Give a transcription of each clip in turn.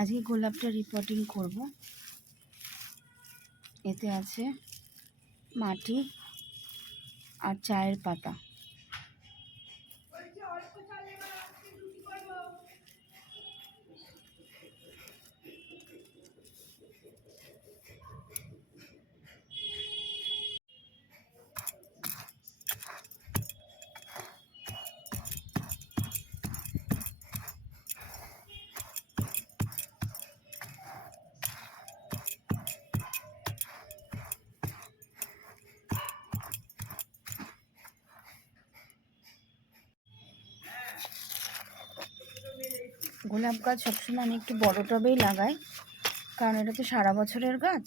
আজকে গোলাপটা রিপোর্টিং করব। এতে আছে মাটি আর চায়ের পাতা। গোলাপ গাছ সবসময় আমি একটু বড় টবেই লাগাই, কারণ এটা তো সারা বছরের গাছ।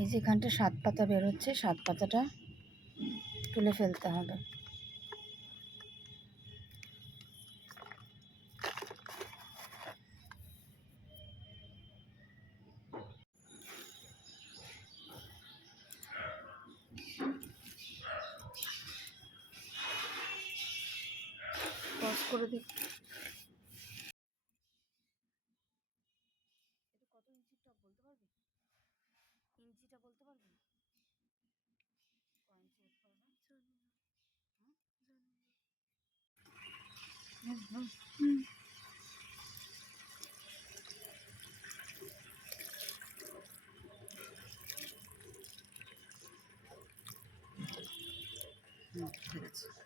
এই যেখানটা 7 পাতা বেরোচ্ছে, 7 পাতাটা তুলে ফেলতে হবে। পজ করে দিই। কত ইঞ্চির টব বলতে পারবি? ইঞ্চিটা বলতে পারবি? ঠিক আছে।